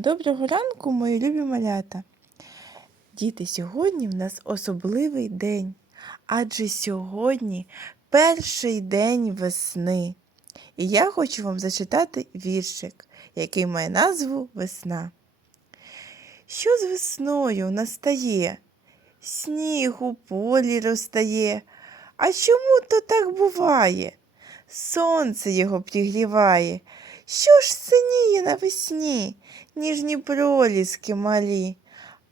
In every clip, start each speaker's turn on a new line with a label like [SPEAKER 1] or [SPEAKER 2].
[SPEAKER 1] Доброго ранку, мої любі малята. Діти, сьогодні в нас особливий день, адже сьогодні перший день весни. І я хочу вам зачитати віршик, який має назву Весна. Що з весною настає? Сніг у полі розтає. А чому то так буває? Сонце його пригріває. Що ж синіє навесні, ніжні проліски малі,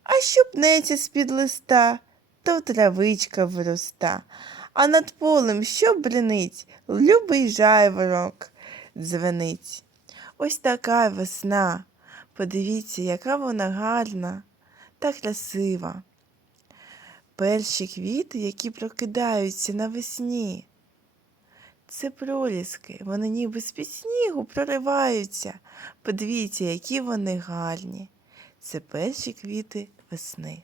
[SPEAKER 1] а що пнеться з-під листа, то травичка вироста, а над полем що бренить, любий жайворонок дзвенить. Ось така весна. Подивіться, яка вона гарна та красива. Перші квіти, які прокидаються навесні. Це проліски, вони ніби з-під снігу прориваються. Подивіться, які вони гарні. Це перші квіти весни.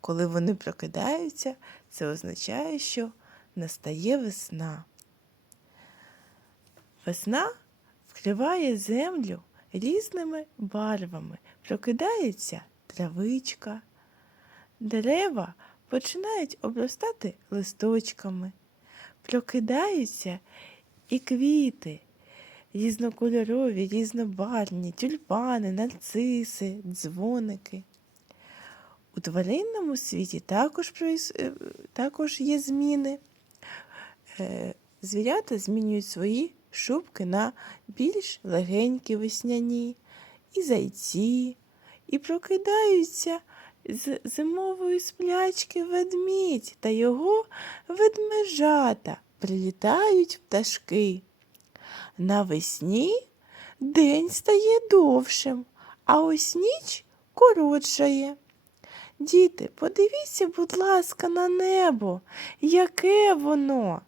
[SPEAKER 1] Коли вони прокидаються, це означає, що настає весна. Весна вкриває землю різними барвами. Прокидається травичка, дерева починають обростати листочками прокидаються і квіти, різнокольорові, різнобарвні, тюльпани, нарциси, дзвоники. У тваринному світі також, е, також є зміни. Е, Звірята змінюють свої шубки на більш легенькі весняні, і зайці, і прокидаються з зимової сплячки ведмідь та його ведмежата прилітають пташки. Навесні день стає довшим, а ось ніч коротшає. Діти, подивіться, будь ласка, на небо, яке воно.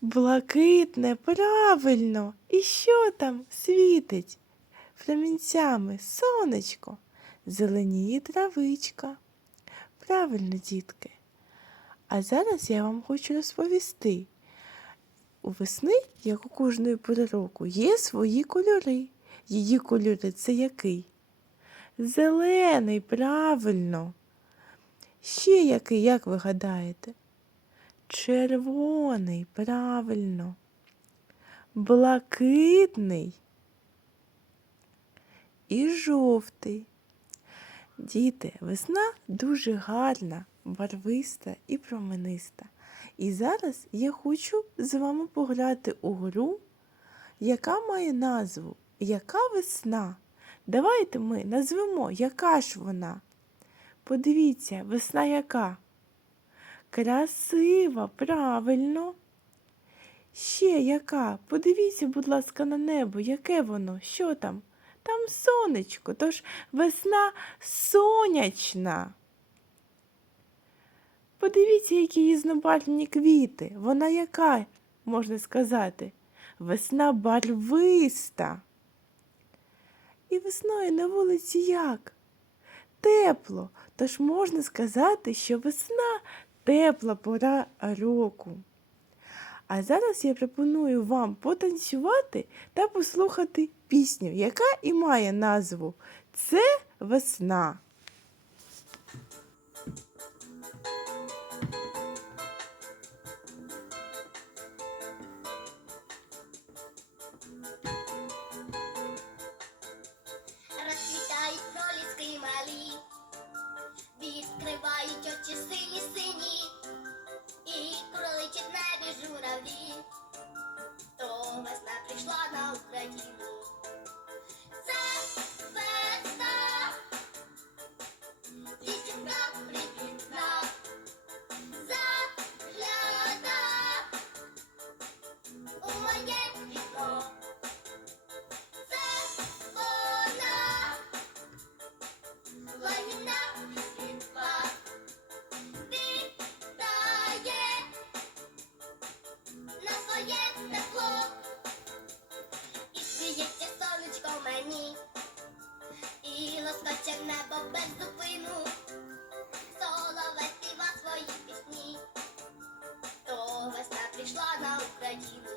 [SPEAKER 1] Блакитне, правильно. І що там світить? Промінцями сонечко, зеленіє травичка. Правильно, дітки. А зараз я вам хочу розповісти. У весни, як у кожної пори року, є свої кольори. Її кольори це який? Зелений, правильно. Ще який, як ви гадаєте? Червоний, правильно. Блакитний і жовтий. Діти, весна дуже гарна, барвиста і промениста. І зараз я хочу з вами пограти у гру, яка має назву Яка весна? Давайте ми назвемо, яка ж вона. Подивіться, весна яка? Красива, правильно. Ще яка? Подивіться, будь ласка, на небо, яке воно? Що там? Там сонечко, тож весна сонячна. Подивіться, які різнобарвні квіти. Вона яка, можна сказати, весна барвиста. І весною на вулиці як? Тепло, тож можна сказати, що весна тепла пора року. А зараз я пропоную вам потанцювати та послухати пісню, яка і має назву Це весна.
[SPEAKER 2] Прийшла на Україну.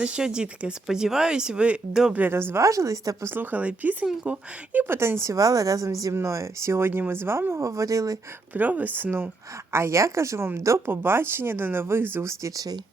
[SPEAKER 1] Ну що, дітки, сподіваюсь, ви добре розважились та послухали пісеньку і потанцювали разом зі мною. Сьогодні ми з вами говорили про весну. А я кажу вам до побачення, до нових зустрічей.